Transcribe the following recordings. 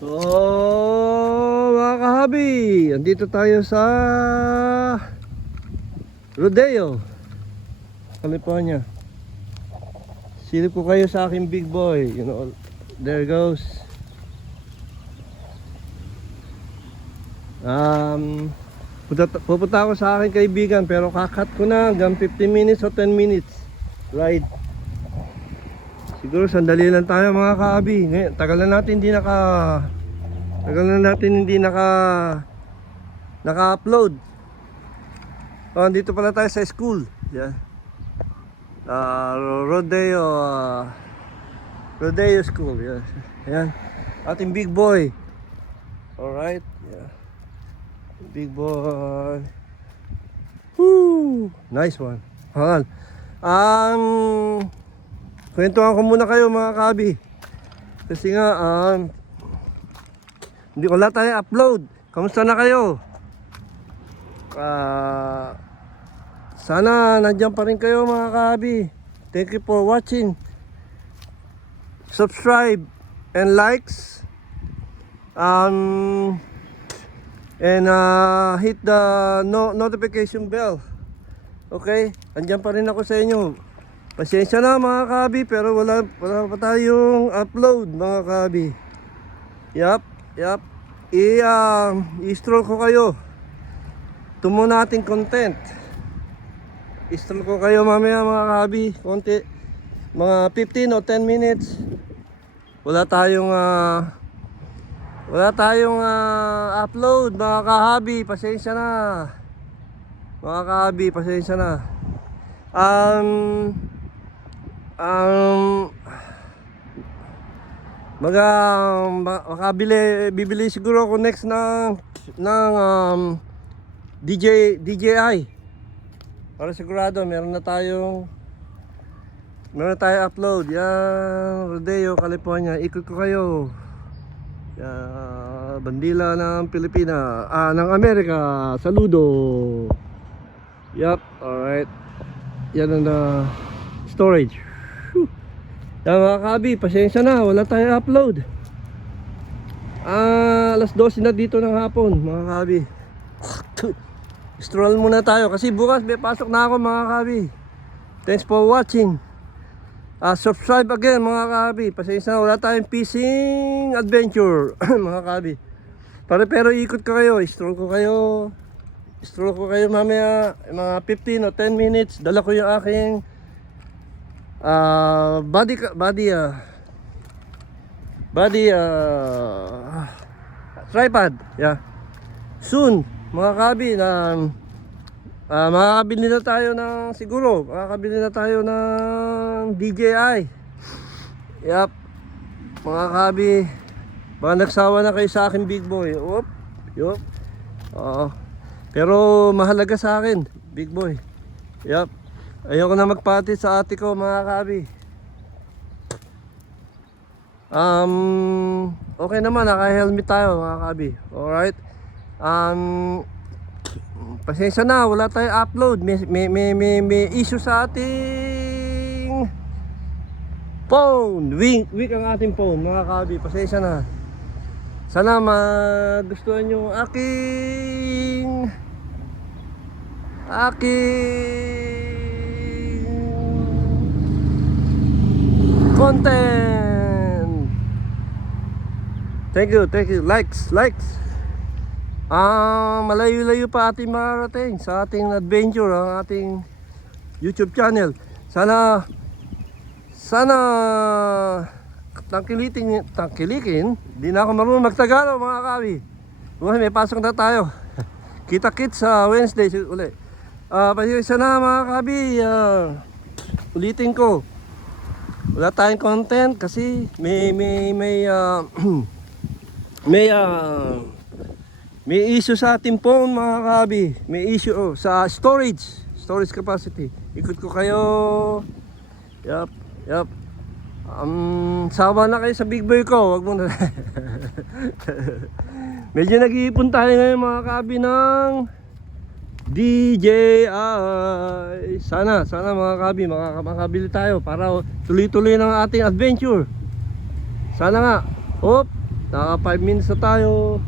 So, mga kahabi, andito tayo sa Rodeo, California. Silip ko kayo sa aking big boy. You know, there goes. Pupunta ako sa aking kaibigan, pero kakat ko na hanggang 15 minutes o 10 minutes ride. Siguro sandali lang tayo mga kahabi. Ngayon, tagal na natin hindi naka-upload. Oh, dito pala tayo sa school. Yeah. Rodeo School. Yeah. Ayan. Ating big boy. Alright. Yeah. Big boy. Woo! Nice one. Hold on. Kwentuhan ko muna kayo mga kabi. Kasi nga, hindi ko lang tayo upload. Kamusta na kayo? Sana nandiyan pa rin kayo mga kabi. Thank you for watching. Subscribe and likes. And hit the notification bell. Okay? Andiyan pa rin ako sa inyo. Pasensya na mga kabi, pero wala pa tayong upload mga kabi. Yup. I-stroll ko kayo. Ito muna ating content. I-stroll ko kayo mamaya mga kabi. Konti. Mga 15 o 10 minutes. Wala tayong upload mga kahabi. Pasensya na. Mga kahabi, pasensya na. Bibili siguro ako next ng DJI para sigurado meron tayong upload. Yan, Rodeo, California. Ikot ko kayo. Yan, bandila ng Pilipinas, ng Amerika. Saludo. Yup, alright. Yan ang storage. Yan mga kabi, pasensya na, wala tayong upload. Alas 12 na dito ng hapon mga kabi. Stroll muna tayo kasi bukas may pasok na ako mga kabi. Thanks for watching. Subscribe again mga kabi. Pasensya na, wala tayong fishing adventure mga kabi. Pero ikot ko kayo, stroll ko kayo mamaya mga 15 o 10 minutes. Dala ko yung aking tripod. Yeah. Soon mga kabi na makakabili na tayo ng siguro makakabili na tayo ng DJI. Yup. Mga kabi, baka nagsawa na kayo sa akin big boy. Yup. Pero mahalaga sa akin big boy. Yup. Ayoko na magpati sa ate ko mga kabi. Okay naman, naka-helmet tayo mga kabi. Alright. Pasensya na, wala tayong upload. May issue sa ating phone. Weak ang ating phone mga kabi. Pasensya na. Sana magustuhan nyo aking content. Thank you. Likes. Malayo-layo pa ating marating sa ating adventure, ang ating YouTube channel. Sana tangkilikin. Di na ako marunong magtagalog mga kabi. May pasok na tayo. Kita-kits sa Wednesday ulit. Pasensya na mga kabi. Ulitin ko. Wala tayong content kasi may issue sa ating phone mga kabi. May issue sa storage capacity. Ikot ko kayo. Yup. Sawa na kayo sa big boy ko. Wag mo na. Medyo nag-iipon tayo ngayon mga kabi ng DJI. Sana mga kabi makakabili tayo para tuloy-tuloy ng ating adventure. Sana nga. Naka 5 minutes na tayo.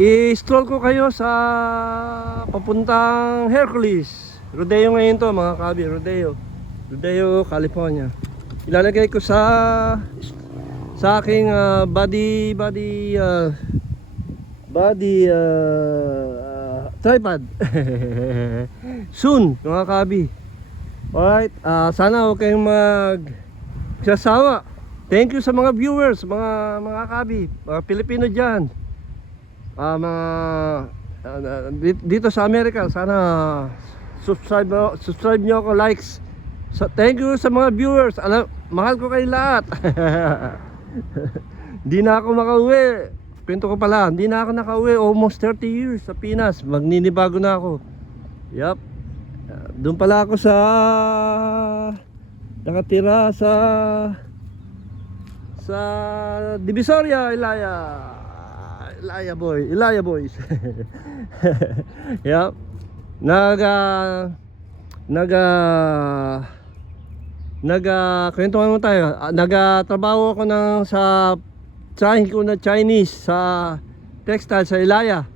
I-stroll ko kayo sa papuntang Hercules. Rodeo ngayon to mga kabi, Rodeo, California. Ilalagay ko sa aking body tripod. Soon mga kabi. Alright, sana huwag kayong magsasawa. Thank you sa mga viewers, mga kabi, mga Pilipino dyan. Dito sa Amerika, sana subscribe nyo ako, likes. Thank you sa mga viewers. Mahal ko kayo lahat. Hindi na ako makauwi. Kwento ko pala, hindi na ako nakauwi almost 30 years sa Pinas. Magninibago na ako. Yup. Doon pala ako nakatira sa Divisoria, Ilaya Boys. Yup. Kwentuhan mo tayo. Nagtrabaho ako sa trying ko na Chinese sa textile sa Ilaya.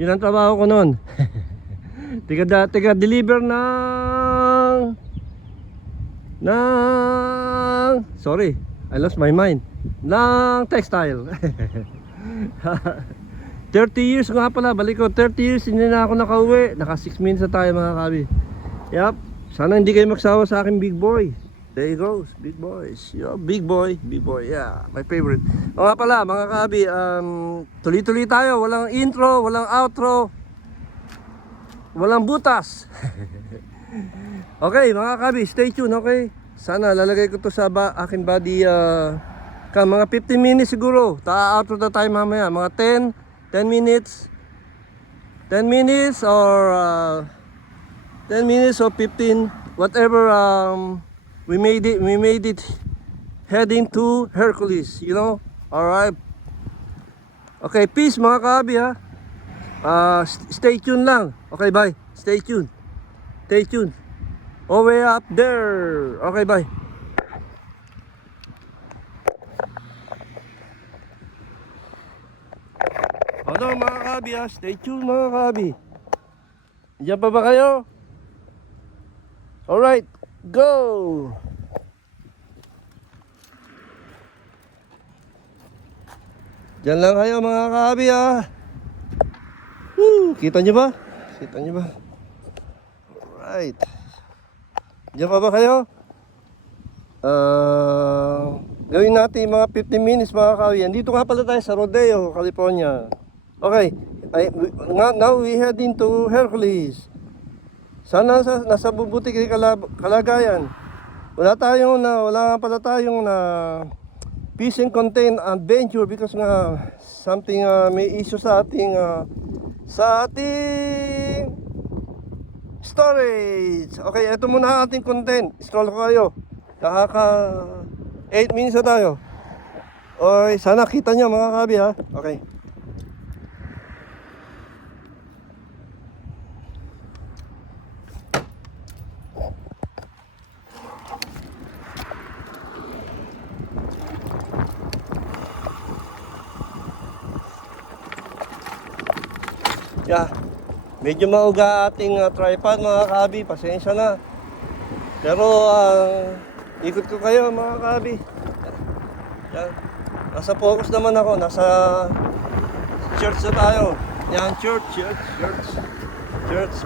Yun ang trabaho ko noon. Tiga-deliver ng sorry, I lost my mind. Ng textile. 30 years nga pala, balik ko 30 years hindi na ako nakauwi. Naka 6 minutes na tayo mga kabi. Yup. Sana hindi kayo magsawa sa akin, big boy. There he goes, big boys. Yo, big boy, yeah, my favorite. O nga pala, mga kabi, tuloy-tuloy tayo. Walang intro, walang outro, walang butas. Okay, mga kabi, stay tuned, okay? Sana lalagay ko to sa aking body, mga 15 minutes siguro. Ta-outro na tayo mamaya, mga 10 minutes. 10 minutes or 15, whatever. We made it heading to Hercules, you know. All right. Okay, peace mga kabi ha. Stay tuned lang. Okay, bye. Stay tuned. All way up there. Okay, bye. Ano mga kabi ha. Stay tuned mga kabi. Diyan pa ba kayo? All right. Go! Diyan lang kayo mga kabi ah. Kita nyo ba? Alright. Diyan pa ba kayo? Gawin natin mga 15 minutes mga kabi. Dito nga pala tayo sa Rodeo, California. Okay. Now we heading to Hercules. Sana nasa bubuti kay kalagayan. Wala pala tayong peace and content adventure because nga something may issue sa ating storage. Okay, ito muna ang ating content. Scroll ko kayo. Nakaka 8 minutes na tayo. Okay, sana kita nyo mga kabi ha. Okay. Yeah, medyo mauga ating tripod mga kabi, pasensya na. Pero ikot ko kayo mga kabi. Yan. Nasa focus naman ako, nasa church na tayo. Yan, church,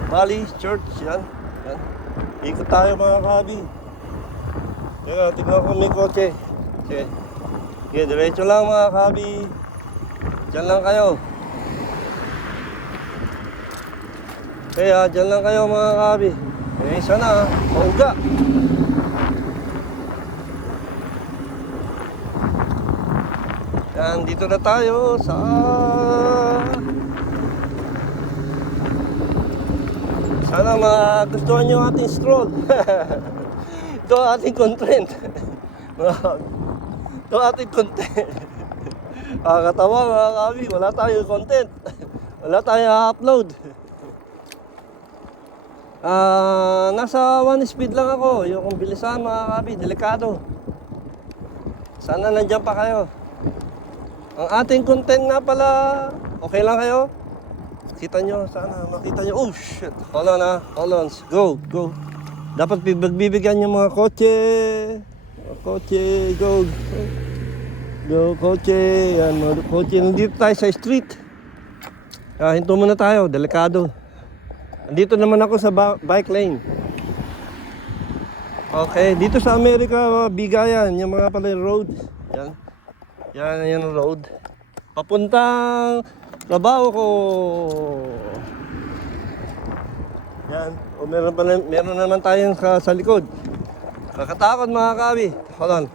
Bali, church, yan. Ikot tayo mga kabi. Yan, tignan ko may kotse. Okay, diretso lang mga kabi. Diyan lang kayo. Kaya dyan lang kayo mga kabi. Sana mauga. Yan, dito na tayo sa sana magustuhan nyo ating stroll. Ito ating content. Ito ating content. Katawa mga kabi, wala tayong content. Wala tayong upload. Nasa 1 speed lang ako. Yung bilisan mga kabi, delikado. Sana nandiyan pa kayo. Ang ating content nga pala, okay lang kayo? Kita nyo, sana makita nyo. Oh shit, hold on ha, hold on. Go, go. Dapat bibigyan yung mga kotse. Mga kotse, go. Go, kotse. Yan, mga kotse. Nandito tayo sa street. Hinto muna tayo, delikado. Nandito naman ako sa bike lane. Okay, dito sa Amerika, bigayan, yung mga pala road. Yan. Yan ang road. Papuntang trabaho ko. Yan. O meron naman tayong sa likod. Kakatakot mga kabi. Hold on.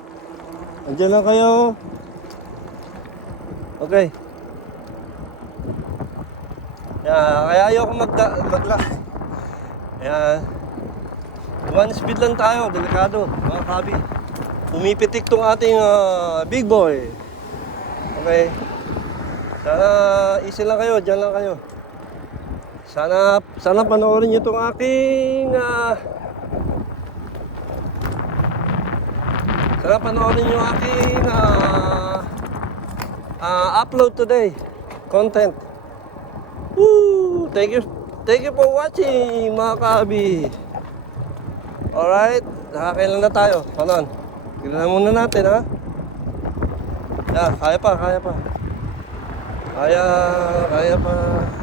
Andiyan lang kayo. Okay. Yan. Kaya ayoko magla. Yan. One speed lang tayo. Delikado mga kabi. Pumipitik tong ating big boy. Okay. Sana easy lang kayo. Diyan lang kayo. Sana panoorin niyo itong aking upload today content. Woo! Thank you for watching mga kabi. Alright, nakakailan na tayo. Hold on. Tignan muna natin ha. Yeah, kaya pa. Kaya pa.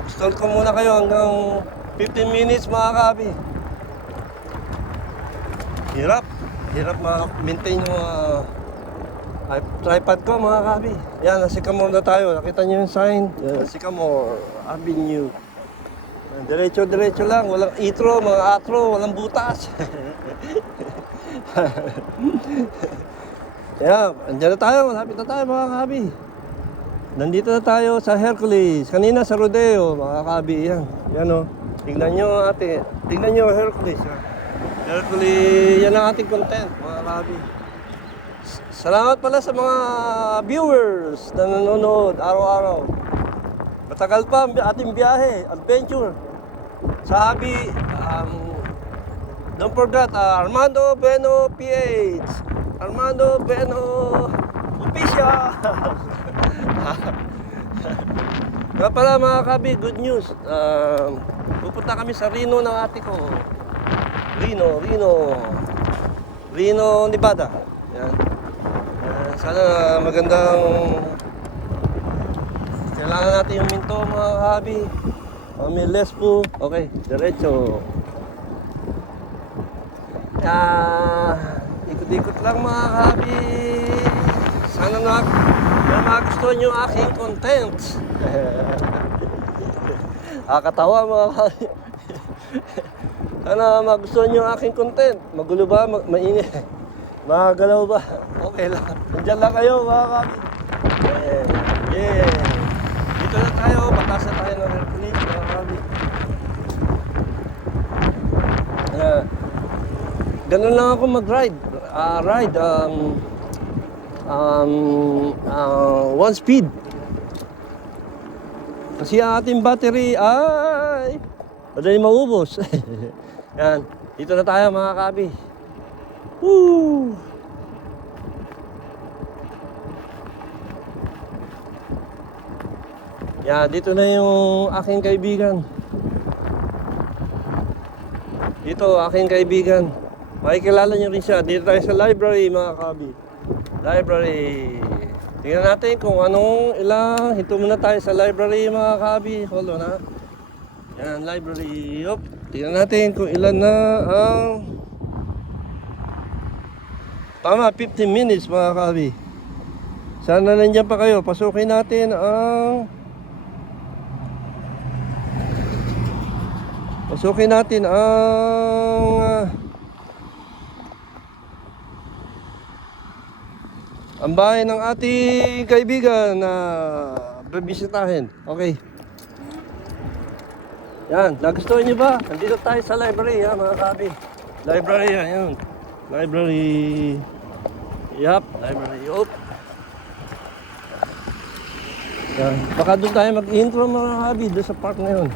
Stall ko muna kayo hanggang 15 minutes mga kabi. Hirap ma-maintain yung tripod ko mga kabi. Yan, Sycamore na tayo. Nakita niyo yung sign? Sycamore Avenue. Diretso lang. Walang itro, mga atro. Walang butas. Yeah, andyan na tayo. Malapit na tayo mga kabi. Nandito na tayo sa Hercules. Kanina sa Rodeo, mga kabi. Yan o. Tignan nyo ate. Tignan nyo Hercules. Hercules, yan ang ating content, mga kabi. Salamat pala sa mga viewers na nanonood araw-araw. Matagal pa ang ating biyahe, adventure. Sabi, don't forget, Armando Bueno PH. Armando Bueno Official. Nga pala mga kabi, good news. Pupunta kami sa Reno ng ate ko. Reno, Nevada. Yan. Sana magandang kailangan natin yung minto mga kabi. May less po. Okay, diretso. Ikot-ikot lang mga kabi. Sana magustuhan yung aking content. Katawa mga kabi. Sana magustuhan yung aking content. Magulo ba? Mainit? Magalaw ba? Okay lang. Nandiyan lang kayo mga kabi. Yeah. Dito na tayo. Batas na tayo ng Hercules mga kabi. Ganun lang ako mag-ride. One speed. Kasi ang ating battery ay madali maubos. Yan. Dito na tayo mga kabi. Woo! Yan. Dito na yung aking kaibigan. Dito, aking kaibigan. Makikilala nyo rin siya. Dito tayo sa library mga kabi. Library. Tingnan natin kung anong ilang. Hinto muna tayo sa library mga kabi. Hold on ha. Yan, library. Yup. Tingnan natin kung ilan na ang... Tama, 15 minutes mga kabi. Sana nandiyan pa kayo. Pasukin natin ang... ang bahay ng ating kaibigan na bibisitahin. Okay. Yan, nagustuhan niyo ba? Nandito tayo sa library, mga kabi. Library, yan. Library. Yup, library. Yup. Yan. Baka doon tayo mag-intro mga kabi, doon sa park na yun.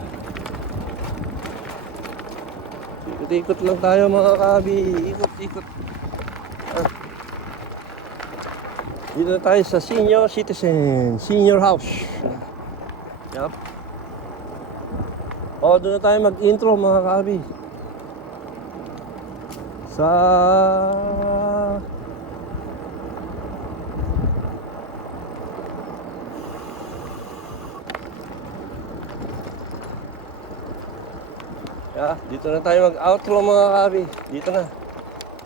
Ikot-ikot lang tayo mga kabi. Ikot-ikot. Dito na tayo sa senior citizen, senior house. Yup. O, doon na tayo mag-intro mga kabi. Sa... dito na tayo mag-outro mga kabi. Dito na.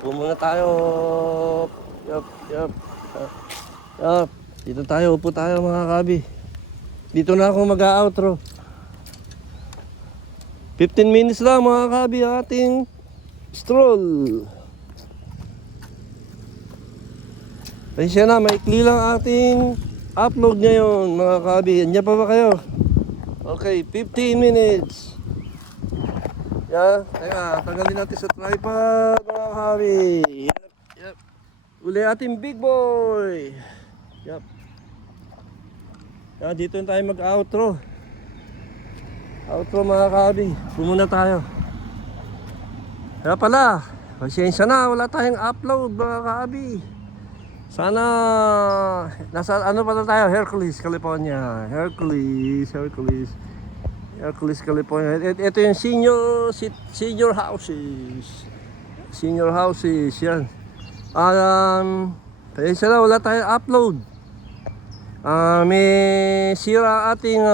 Muna tayo. Yup. Dito tayo, upo tayo mga kabi. Dito na ako mag-outro. 15 minutes lang mga kabi ating stroll. Pasensya na, maikli lang ating upload ngayon mga kabi. Andiyan pa ba kayo? Okay, 15 minutes. Teka, tanggalin natin sa tripod mga kabi. Yup. Uli ating big boy. Yup. Dito na tayo mag-outro. Outro mga kabi. Pumuna tayo. Kaya pala, pasensya na, wala tayong upload mga kabi. Sana, nasa ano pa na tayo? Hercules, California. Hercules, California. Ito yung senior houses. Senior houses, yan. Pasensya na, wala tayong upload. May sira ating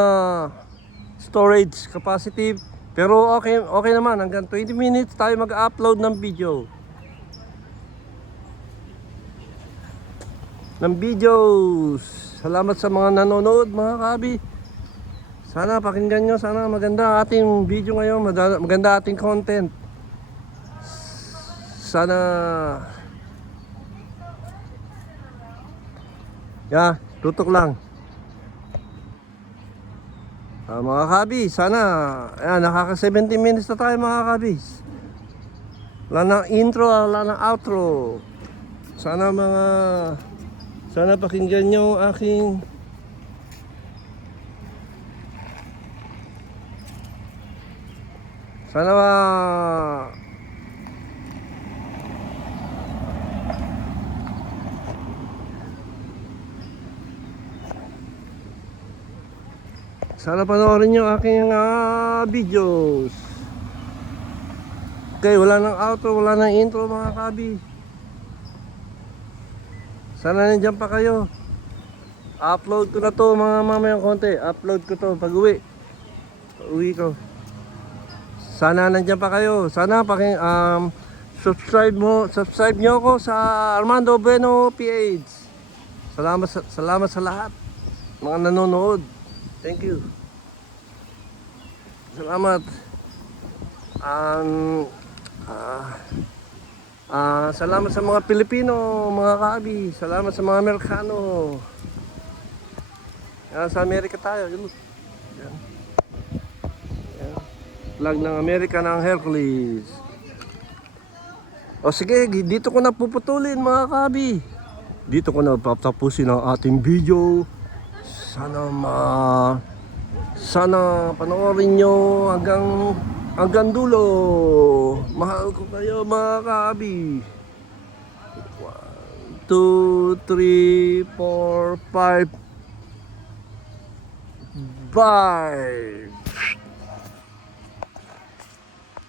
storage capacity. Pero okay naman, hanggang 20 minutes tayo mag-upload ng video. Salamat sa mga nanonood mga kabi. Sana pakinggan nyo, sana maganda ating video ngayon, maganda ating content. Sana tutok lang. Mga kabi, sana nakaka 70 minutes na tayo mga kabis. Wala nang intro, wala nang outro. Sana pakinggan nyo aking sana panoorin nyo aking videos. Okay, wala nang outro, wala nang intro mga kabi. Sana nandiyan pa kayo. Upload ko na to mga mamayang konti. Upload ko to pag uwi ko. Sana nandiyan pa kayo. Sana subscribe nyo ako sa Armando Bueno PH. Salamat sa lahat mga nanonood. Thank you. Salamat. Salamat sa mga Pilipino, mga kaabi. Salamat sa mga Amerikano. Sa Amerika tayo. Yan. Flag ng Amerika ng Hercules. O sige, dito ko na puputulin mga kaabi. Dito ko na patapusin ang ating video. Sana panoorin nyo hanggang dulo. Mahal ko kayo mga kaabi. 1, 2, 3, 4, 5. Bye.